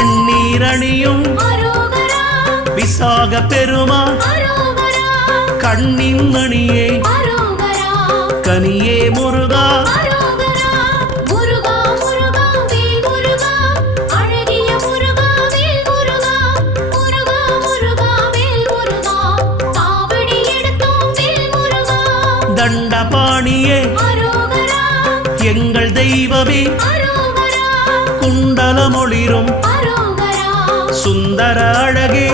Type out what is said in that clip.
வெண்ணீரணியும் விசாக பெருமான் கண்ணின் மணியே கனியே முருகா தண்டபாணியே எங்கள் தெய்வமே குண்டலமொளிரும் சுந்தர அழகே